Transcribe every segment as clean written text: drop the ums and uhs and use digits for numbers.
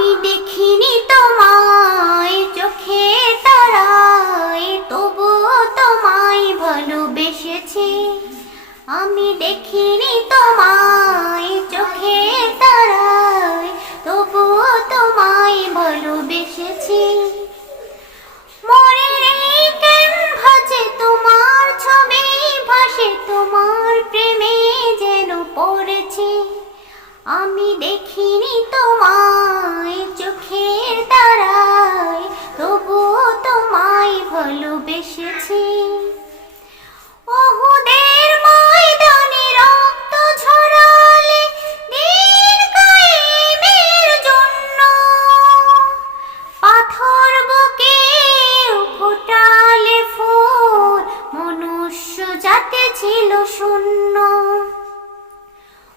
আমি দেখিনি তোমায় চোখে তারায়, তবুও তোমায় ভালোবেসেছি। আমি দেখিনি তোমায় চোখে তারায়, তবুও তোমায় ভালোবেসেছি। মনের এই ক্যানভাসে তোমার ছবি ভাসে, তোমার প্রেমে যেন পড়েছি। আমি দেখিনি তোমায় চোখের তারায়, তবুও তোমায় ভালোবেসেছি। ওহুদের ময়দানে রক্ত ঝরালে দিন কায়েমের জন্য, পাথর বুকে ফোটালে ফুল, মনুষ্য জাতি ছিল শূন্য।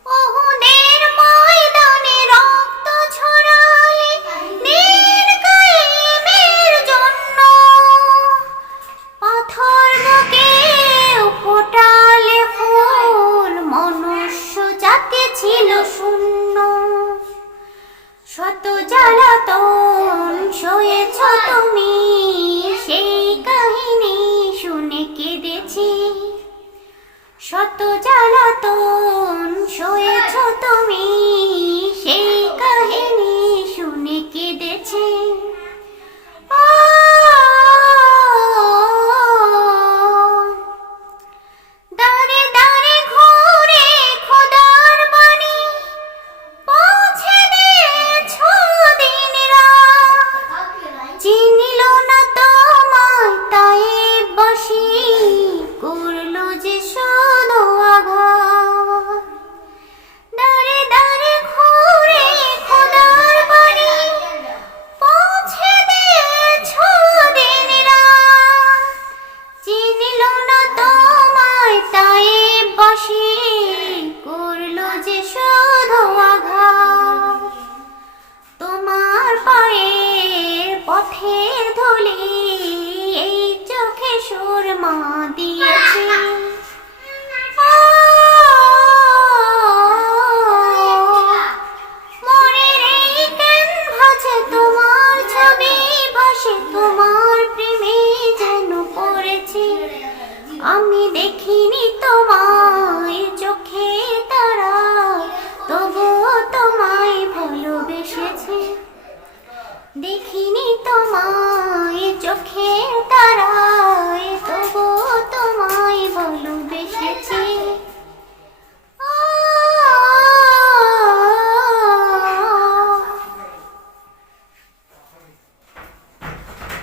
ওহুদের ময়দানে রক্ত ঝরালে দিন কায়েমের জন্য, পাথর বুকে ফোটালে ফুল, মনুষ্য জাতি ছিল শূন্য। শত জ্বালাতন সয়েছ তুমি, সেই কাহিনী শুনে কেঁদেছি। শত জ্বালাতন সয়েছ তুমি, সেই কাহিনী শুনে কেঁদেছি। দাঁড়ে দাঁড়ে ঘুরে খোদার বাণী পৌঁছে দিয়েছ দিন রাত। চিনিল না তোমায় তায়েববাসী, করলো যে শুধু আঘাত। দাঁড়ে দাঁড়ে ঘুরে খোদার বাণী পৌঁছে দিয়েছ দিন রাত। চিনিল না তোমায় তায়েববাসী, করলো যে শুধু আঘাত। তোমার পায়ের পথের ধুলি এই চোখে সুরমা দিয়েছি। মনের এই ক্যানভাসে তোমার ছবি ভাসে, তোমার প্রেমে যেন পড়েছি। আমি দেখিনি তোমায় চোখে তারায়, তবুও তোমায় ভালোবেসেছি। দেখিনি